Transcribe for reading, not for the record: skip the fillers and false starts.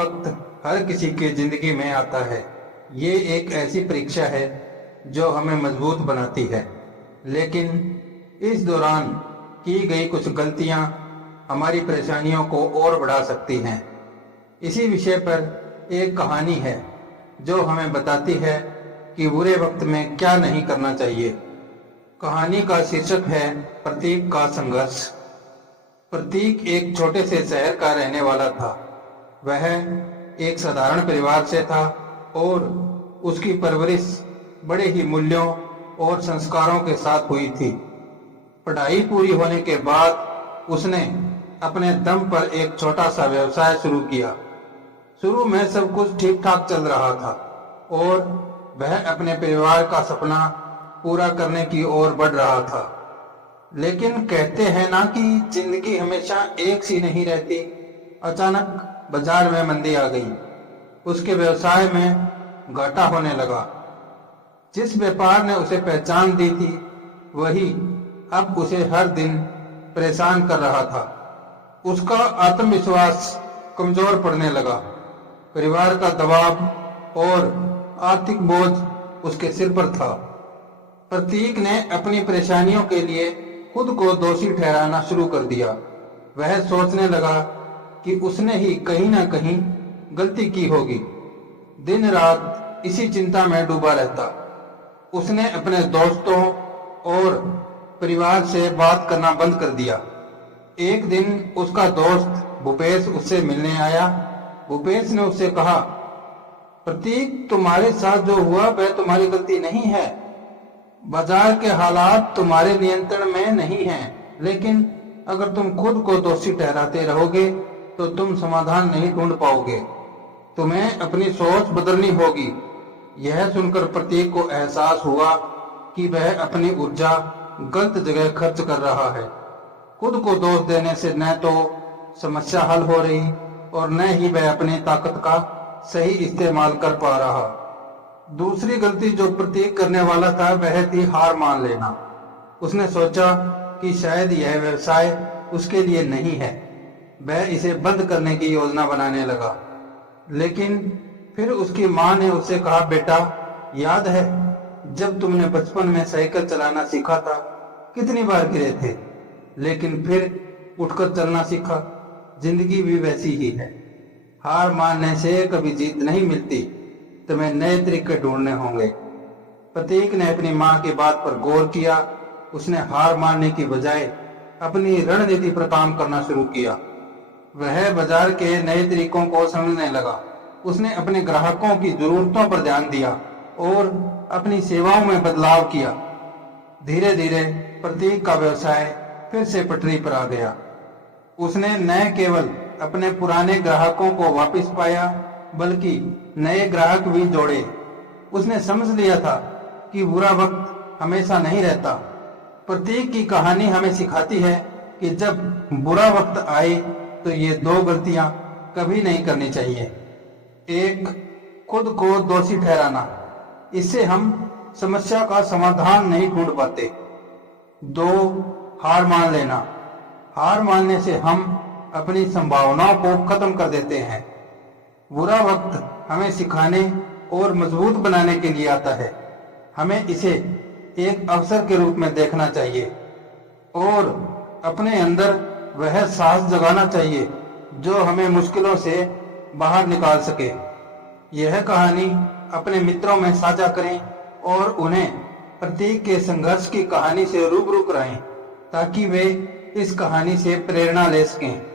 वक्त हर किसी की जिंदगी में आता है। ये एक ऐसी परीक्षा है जो हमें मजबूत बनाती है, लेकिन इस दौरान की गई कुछ गलतियां हमारी परेशानियों को और बढ़ा सकती हैं। इसी विषय पर एक कहानी है जो हमें बताती है कि बुरे वक्त में क्या नहीं करना चाहिए। कहानी का शीर्षक है प्रतीक का संघर्ष। प्रतीक एक छोटे से शहर का रहने वाला था। वह एक साधारण परिवार से था और उसकी परवरिश बड़े ही मूल्यों और संस्कारों के साथ हुई थी। पढ़ाई पूरी होने के बाद उसने अपने दम पर एक छोटा सा व्यवसाय शुरू किया। शुरू में सब कुछ ठीक ठाक चल रहा था और वह अपने परिवार का सपना पूरा करने की ओर बढ़ रहा था। लेकिन कहते हैं ना कि जिंदगी हमेशा एक सी नहीं रहती। अचानक बाजार में मंदी आ गई। उसके व्यवसाय में घाटा होने लगा। जिस व्यापार ने उसे पहचान दी थी वही अब उसे हर दिन परेशान कर रहा था। उसका आत्मविश्वास कमजोर पड़ने लगा। परिवार का दबाव और आर्थिक बोझ उसके सिर पर था। प्रतीक ने अपनी परेशानियों के लिए खुद को दोषी ठहराना शुरू कर दिया। वह सोचने लगा कि उसने ही कहीं ना कहीं गलती की होगी। दिन रात इसी चिंता में डूबा रहता। उसने अपने दोस्तों और परिवार से बात करना बंद कर दिया। एक दिन उसका दोस्त भूपेश उससे मिलने आया। भूपेश ने उससे कहा, प्रतीक, तुम्हारे साथ जो हुआ वह तुम्हारी गलती नहीं है। बाजार के हालात तुम्हारे नियंत्रण में नहीं हैं, लेकिन अगर तुम खुद को दोषी ठहराते रहोगे तो तुम समाधान नहीं ढूंढ पाओगे। तुम्हें अपनी सोच बदलनी होगी। यह सुनकर प्रतीक को एहसास हुआ कि वह अपनी ऊर्जा गलत जगह खर्च कर रहा है। खुद को दोष देने से न तो समस्या हल हो रही और न ही वह अपनी ताकत का सही इस्तेमाल कर पा रहा। दूसरी गलती जो प्रतीक करने वाला था वह थी हार मान लेना। उसने सोचा कि शायद यह व्यवसाय उसके लिए नहीं है। वह इसे बंद करने की योजना बनाने लगा। लेकिन फिर उसकी माँ ने उससे कहा, बेटा, याद है जब तुमने बचपन में साइकिल चलाना सीखा था, कितनी बार गिरे थे, लेकिन फिर उठकर चलना सीखा। जिंदगी भी वैसी ही है। हार मानने से कभी जीत नहीं मिलती। तुम्हें नए तरीके ढूंढने होंगे। प्रतीक ने अपनी माँ की बात पर गौर किया। उसने हार मानने की बजाय अपनी रणनीति पर काम करना शुरू किया। वह बाजार के नए तरीकों को समझने लगा। उसने अपने ग्राहकों की जरूरतों पर ध्यान दिया और अपनी सेवाओं में बदलाव किया। धीरे धीरे प्रतीक का व्यवसाय फिर से पटरी पर आ गया। उसने न केवल अपने पुराने ग्राहकों को वापस पाया, बल्कि नए ग्राहक भी जोड़े। उसने समझ लिया था कि बुरा वक्त हमेशा नहीं रहता। प्रतीक की कहानी हमें सिखाती है कि जब बुरा वक्त आए तो ये दो गलतियां कभी नहीं करनी चाहिए। एक, खुद को दोषी ठहराना। इससे हम समस्या का समाधान नहीं ढूंढ पाते। दो, हार मान लेना। हार मानने से हम अपनी संभावनाओं को खत्म कर देते हैं। बुरा वक्त हमें सिखाने और मजबूत बनाने के लिए आता है। हमें इसे एक अवसर के रूप में देखना चाहिए और अपने अंदर वह साहस जगाना चाहिए जो हमें मुश्किलों से बाहर निकाल सके। यह कहानी अपने मित्रों में साझा करें और उन्हें प्रतीक के संघर्ष की कहानी से रूबरू कराएं ताकि वे इस कहानी से प्रेरणा ले सकें।